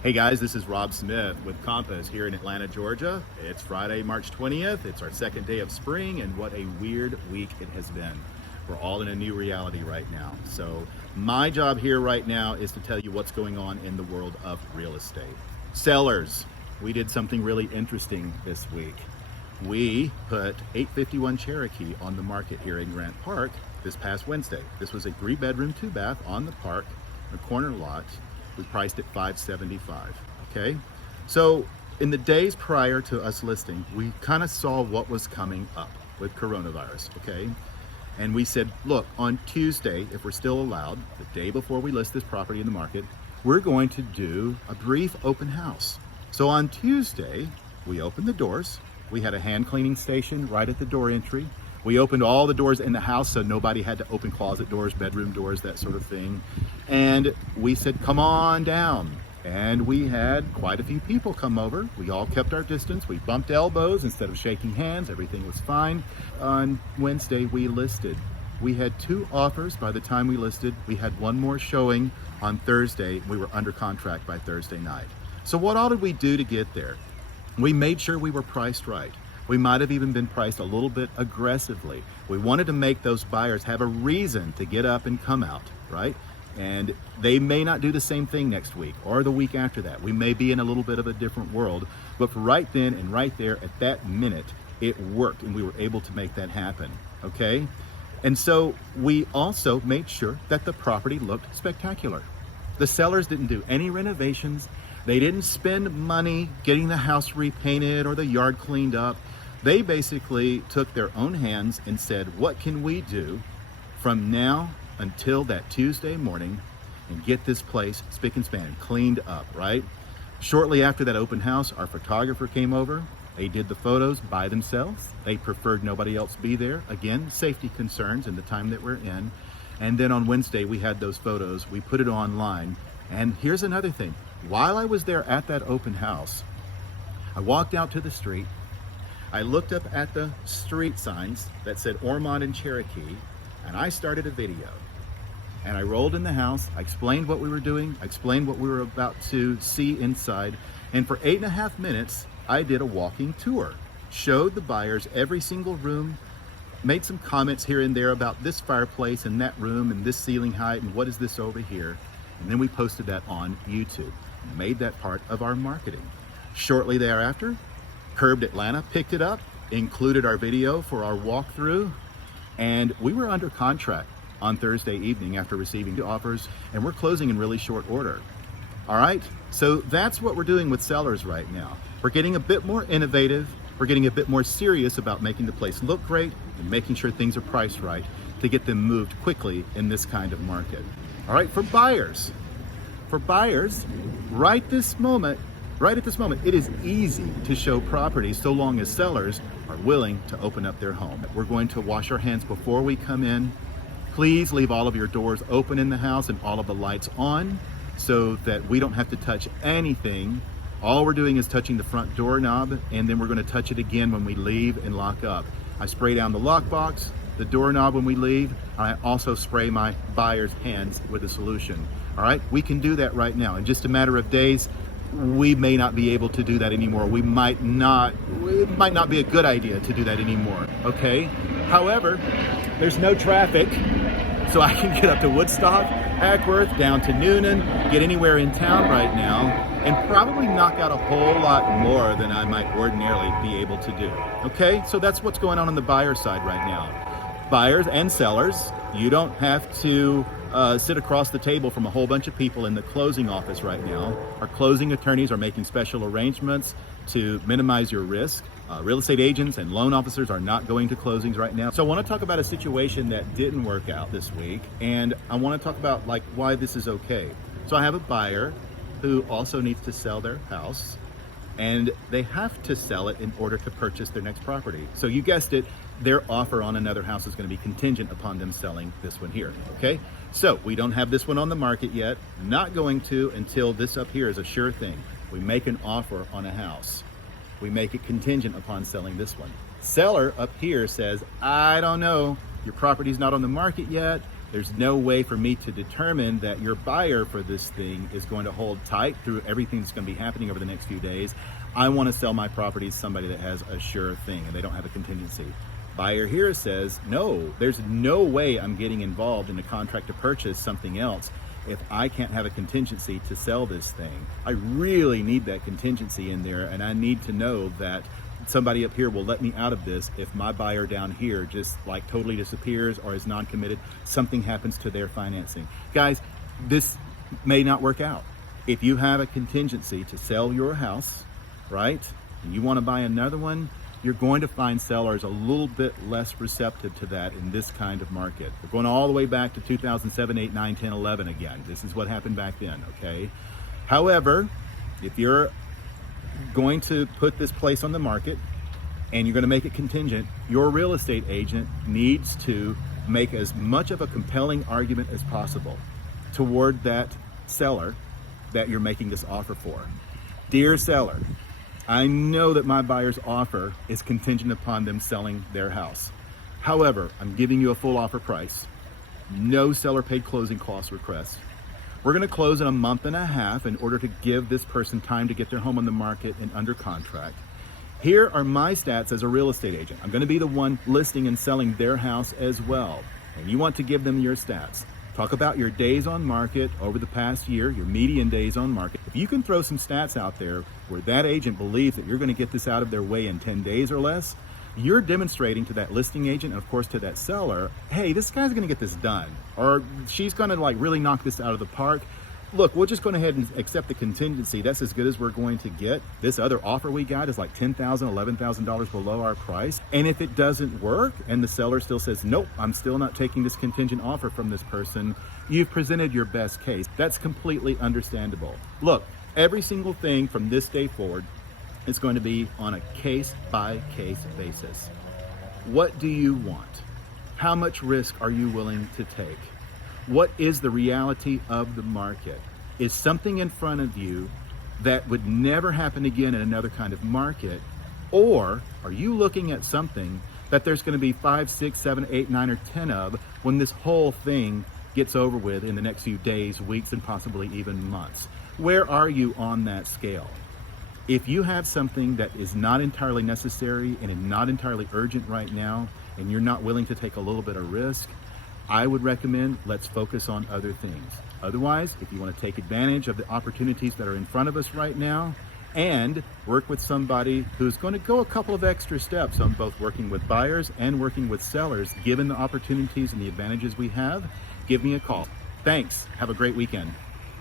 Hey guys, this is Rob Smith with Compass here in Atlanta, Georgia. It's Friday, March 20th. It's our second day of spring, and what a weird week it has been. We're all in a new reality right now. So my job here right now is to tell you what's going on in the world of real estate. Sellers, we did something really interesting this week. We put 851 Cherokee on the market here in Grant Park this past Wednesday. This was a 3-bedroom, 2-bath on the park, a corner lot. We priced it $575, okay? So in the days prior to us listing, we kind of saw what was coming up with coronavirus, okay? And we said, look, on Tuesday, if we're still allowed, the day before we list this property in the market, we're going to do a brief open house. So on Tuesday, we opened the doors. We had a hand cleaning station right at the door entry. We opened all the doors in the house so nobody had to open closet doors, bedroom doors, that sort of thing. And we said, come on down. And we had quite a few people come over. We all kept our distance. We bumped elbows instead of shaking hands. Everything was fine. On Wednesday, we listed. We had 2 offers by the time we listed. We had 1 more showing on Thursday. We were under contract by Thursday night. So what all did we do to get there? We made sure we were priced right. We might have even been priced a little bit aggressively. We wanted to make those buyers have a reason to get up and come out, right? And they may not do the same thing next week or the week after that. We may be in a little bit of a different world, but for right then and right there at that minute, it worked and we were able to make that happen, okay? And so we also made sure that the property looked spectacular. The sellers didn't do any renovations. They didn't spend money getting the house repainted or the yard cleaned up. They basically took their own hands and said, what can we do from now until that Tuesday morning and get this place spick and span, cleaned up, right? Shortly after that open house, our photographer came over. They did the photos by themselves. They preferred nobody else be there. Again, safety concerns in the time that we're in. And then on Wednesday, we had those photos. We put it online. And here's another thing. While I was there at that open house, I walked out to the street. I looked up at the street signs that said Ormond and Cherokee, and I started a video. And I rolled in the house. I explained what we were doing. I explained what we were about to see inside. And for 8.5 minutes, I did a walking tour. Showed the buyers every single room, made some comments here and there about this fireplace and that room and this ceiling height and what is this over here. And then we posted that on YouTube, made that part of our marketing. Shortly thereafter, Curbed Atlanta picked it up, included our video for our walkthrough, and we were under contract on Thursday evening after receiving the offers, and we're closing in really short order. All right, so that's what we're doing with sellers right now. We're getting a bit more innovative. We're getting a bit more serious about making the place look great and making sure things are priced right to get them moved quickly in this kind of market. All right, for buyers, right at this moment, it is easy to show properties so long as sellers are willing to open up their home. We're going to wash our hands before we come in. Please leave all of your doors open in the house and all of the lights on so that we don't have to touch anything. All we're doing is touching the front doorknob, and then we're going to touch it again when we leave and lock up. I spray down the lockbox, the doorknob when we leave. I also spray my buyer's hands with a solution. All right, we can do that right now. In just a matter of days, we may not be able to do that anymore. It might not be a good idea to do that anymore, okay? However, there's no traffic, so I can get up to Woodstock, Hackworth, down to Noonan, get anywhere in town right now, and probably knock out a whole lot more than I might ordinarily be able to do, okay? So that's what's going on the buyer side right now. Buyers and sellers, you don't have to sit across the table from a whole bunch of people in the closing office right now. Our closing attorneys are making special arrangements to minimize your risk. Real estate agents and loan officers are not going to closings right now. So I want to talk about a situation that didn't work out this week, and I want to talk about why this is okay. So I have a buyer who also needs to sell their house, and they have to sell it in order to purchase their next property. So you guessed it, their offer on another house is going to be contingent upon them selling this one here, okay? So we don't have this one on the market yet, not going to until this up here is a sure thing. We make an offer on a house. We make it contingent upon selling this one. Seller up here says, I don't know, your property's not on the market yet. There's no way for me to determine that your buyer for this thing is going to hold tight through everything that's going to be happening over the next few days. I want to sell my property to somebody that has a sure thing and they don't have a contingency. Buyer here says, no, there's no way I'm getting involved in a contract to purchase something else if I can't have a contingency to sell this thing. I really need that contingency in there, and I need to know that somebody up here will let me out of this if my buyer down here just like totally disappears or is non-committed, something happens to their financing. Guys, this may not work out. If you have a contingency to sell your house, right, and you want to buy another one, you're going to find sellers a little bit less receptive to that in this kind of market. We're going all the way back to 2007, 8, 9, 10, 11 again. This is what happened back then, okay? However, if you're going to put this place on the market and you're going to make it contingent, your real estate agent needs to make as much of a compelling argument as possible toward that seller that you're making this offer for. Dear seller, I know that my buyer's offer is contingent upon them selling their house. However, I'm giving you a full offer price. No seller paid closing cost request. We're going to close in a month and a half in order to give this person time to get their home on the market and under contract. Here are my stats as a real estate agent. I'm going to be the one listing and selling their house as well. And you want to give them your stats. Talk about your days on market over the past year, your median days on market. If you can throw some stats out there where that agent believes that you're going to get this out of their way in 10 days or less, you're demonstrating to that listing agent and of course to that seller, hey, this guy's going to get this done, or she's going to like really knock this out of the park. Look, we're just going ahead and accept the contingency. That's as good as we're going to get. This other offer we got is like $10,000, $11,000 below our price. And if it doesn't work and the seller still says, nope, I'm still not taking this contingent offer from this person, you've presented your best case. That's completely understandable. Look, every single thing from this day forward is going to be on a case-by-case basis. What do you want? How much risk are you willing to take? What is the reality of the market? Is something in front of you that would never happen again in another kind of market? Or are you looking at something that there's going to be 5, 6, 7, 8, 9, or 10 of when this whole thing gets over with in the next few days, weeks, and possibly even months? Where are you on that scale? If you have something that is not entirely necessary and not entirely urgent right now, and you're not willing to take a little bit of risk, I would recommend let's focus on other things. Otherwise, if you want to take advantage of the opportunities that are in front of us right now and work with somebody who's going to go a couple of extra steps on both working with buyers and working with sellers, given the opportunities and the advantages we have, give me a call. Thanks. Have a great weekend.